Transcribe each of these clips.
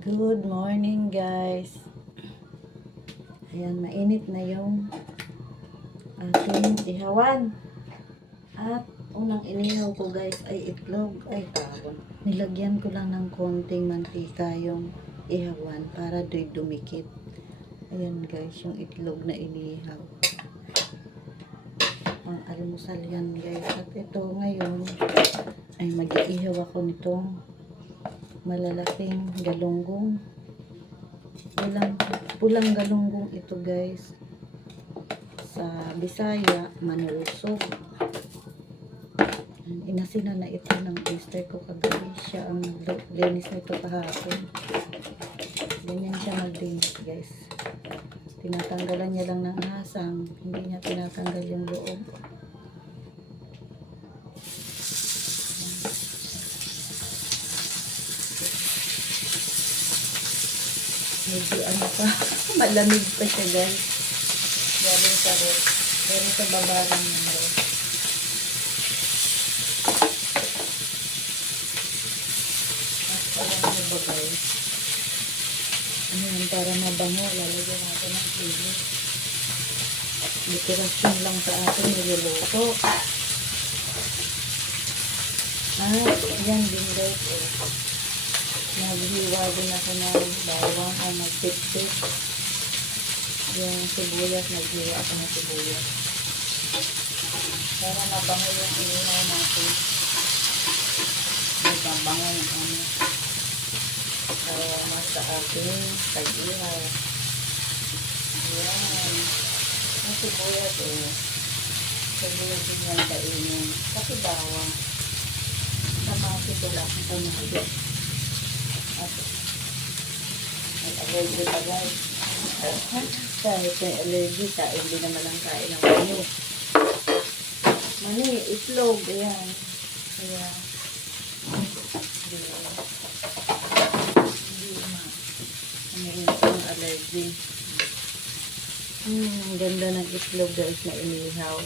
Good morning guys. Ayan, mainit na yung ating ihawan. At unang inihaw ko guys ay itlog. Ay tawon. Nilagyan ko lang ng konting mantika yung ihawan para do'y dumikit. Ayan guys, yung itlog na inihaw. Pang almusal yan guys. At ito ngayon ay mag-iihaw ako nitong malalaking galunggong. Pulang galunggong ito guys. Sa Bisaya, manurusog. Inasina na ito ng oyster ko kagabi. Siya ang linis nito kahapon. Ganyan siya maglinis guys. Tinatanggalan niya lang ng hasang. Hindi niya tinatanggal yung loob. Medyo ano pa, malamig pa siya guys. Galing sa ref. Galing sa baba lang ng ref. At alam mo ba guys? Ayan, para mabango, lalagyan natin ng chili. Dekorasyon lang sa atin niluluto. Ayan din guys. Naghiwa din ako ng bawang o magpipit. Yung sibuyas, naghiwa ako ng sibuyas. Para mabango yung inihaw natin. Mabango yung ano. Aromas sa ating tag-ihaw. Ayan. Yung sibuyas sibuyas din yan kainin. Kasi bawang. Samasi ko lang ito na. May allergy pa guys. Kahit may allergy, kain din naman ang kain ng mani. Mani, itlog, ayan. Kaya, hindi ang allergy. Ganda ng itlog guys na inihaw.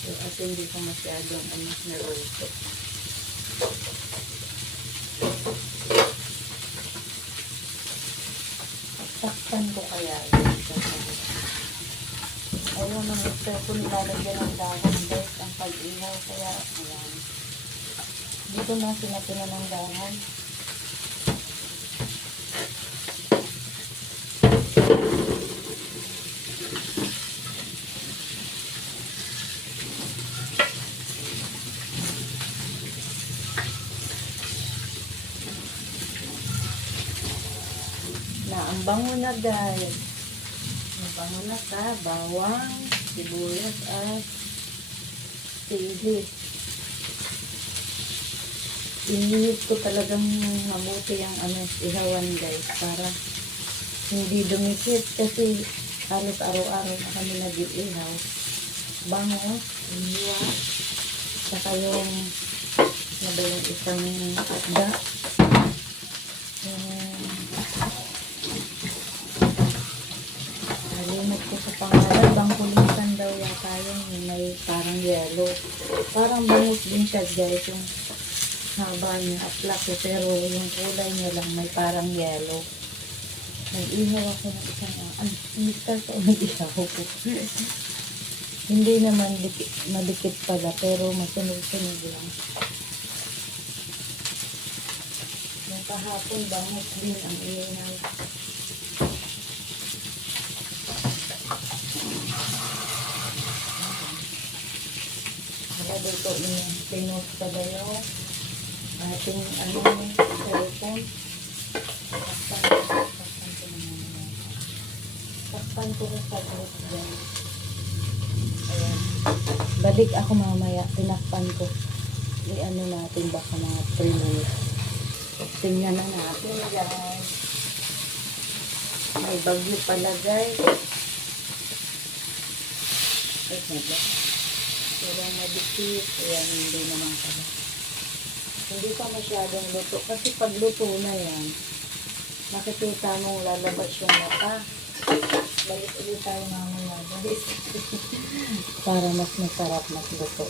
So, as hindi ko masyadong naruto. Takpan ko kaya ayaw na mixer ko nilalagyan ng dahon guys ang pag-ihaw kaya ayan dito na sinapina ng dahon. Ang bango na guys. Mabango na ka. Bawang, sibuyas at sili. Inihit ko talagang mabuti ang ihawan guys para hindi dumikit kasi halos araw-araw na kami nag-iihaw. Bango, iniwa. Saka yung madalang isang isda. Nalimot ko sa pangalan, bangkulitan daw yata yung may parang yellow. Parang bangus din siya guys, yung haba niya at laki, pero yung kulay niya lang may parang yellow. Nag-ihaw ako ng isang, mister ko nag-ihaw ko. Hindi naman madikit pala, pero masunog-sunog lang. Yung kahapon, bangus din ang ihaw. Dito yung pinos ka ba yung ating cellphone. Takpan ko na sa group dyan. Ayan. Balik ako mamaya. Tinakpan ko. I-ano natin baka mga 3 minutes. Tingnan na natin guys. May bagyo pala guys. Ay, nabla. Walang madikit. Ayan, hindi naman pala. Hindi pa masyadong luto. Kasi pag luto na yan, makikita mong lalabas yung mata. Balik ulit tayo mamaya guys. Para mas masarap, mas luto.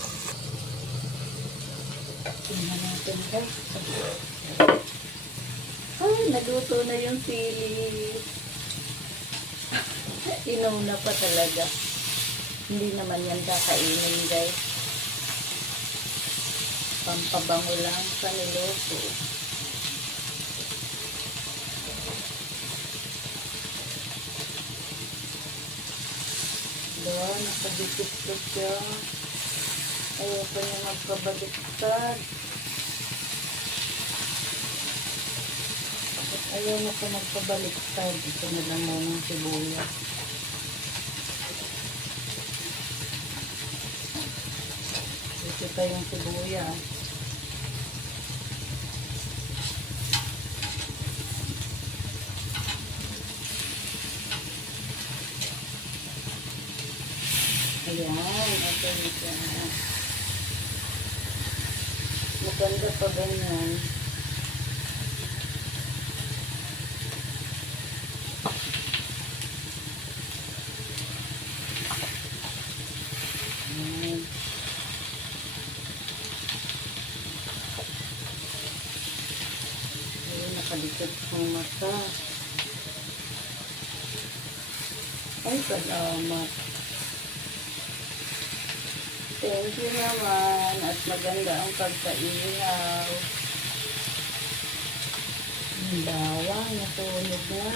Tingnan natin guys. Ay, naluto na yung sili. Inom na pa talaga. Hindi naman yan kakainin, guys. Pampabango lang sa niluto. Doon, nakadikit ko siya. Ayoko niya magpabaliktad. Ayaw na pa magpabaliktad. Ito na lang muna ng sibuyas. Ito pa yung sibuyas. Ayan, ito nito. Maganda pa ganyan. Ayan. Ayan, nakalikot ang mata. Ay, salamat. Thank you naman at maganda ang pagkaihaw. Ang bawang, natunog na.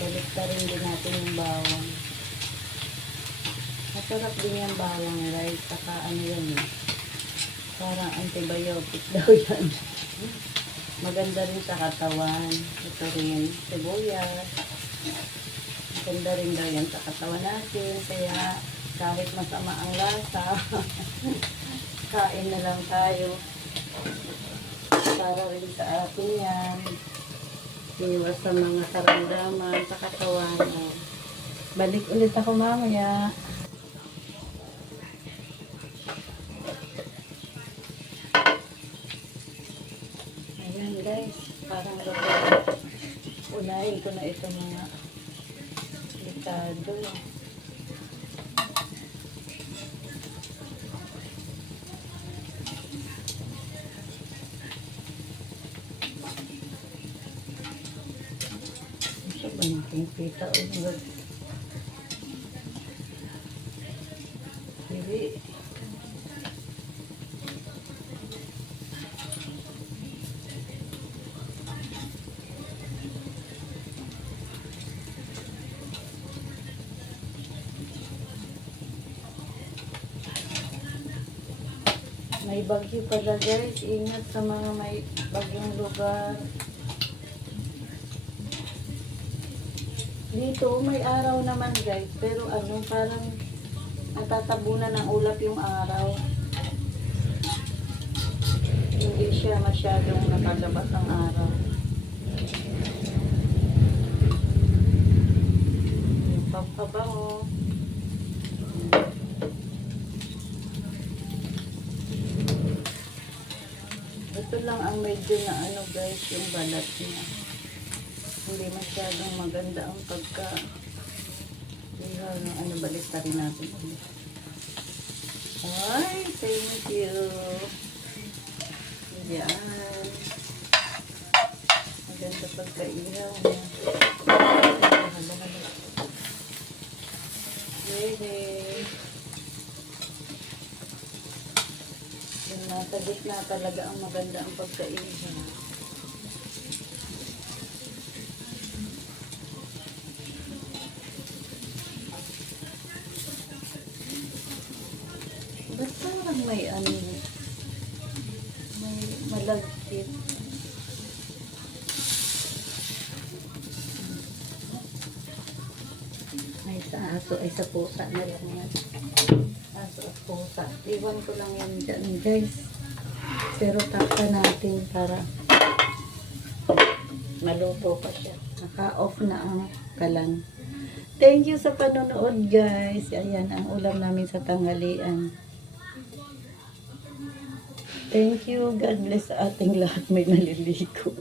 Balik na rin din natin yung bawang. Masarap din yung bawang, guys. Saka ano yan eh. Parang antibiotic daw yan. Maganda rin sa katawan. Ito rin, sibuyas. Maganda rin daw yan sa katawan natin. Kaya kahit masama ang lasa, kain na lang tayo. Para rin sa atin yan. Iwas sa mga karamdaman sa katawan. Balik ulit ako mamaya. Ayan guys, parang unahin ko na ito mga likado. Ito ba yung pita o mga hindi. May bagyo pala guys, ingat sa mga may bagyong lugar. Dito may araw naman guys, pero ano parang natatabunan ng ulap yung araw. Hindi siya masyadong nakalabas ang araw. Yung pampabango. Ito lang ang medyo na ano guys, yung balat niya. Hindi masyadong maganda ang pagka ano, balik pa rin natin. Ay, thank you. Yan. Maganda pagka-ihaw niya. Yay! Yung nasa gitna talaga ang maganda ang pagka-ihaw. Ba't parang may ano, may malagkit. Ay, sa aso, ay sa pusa na lang yan. Aso at pusa. Iwan ko lang yan dyan, guys. Pero takpa natin para maluto pa siya. Naka-off na ang kalan. Thank you sa panonood, guys. Ayan ang ulam namin sa tanghalian. Thank you. God bless sa ating lahat. May naliligo.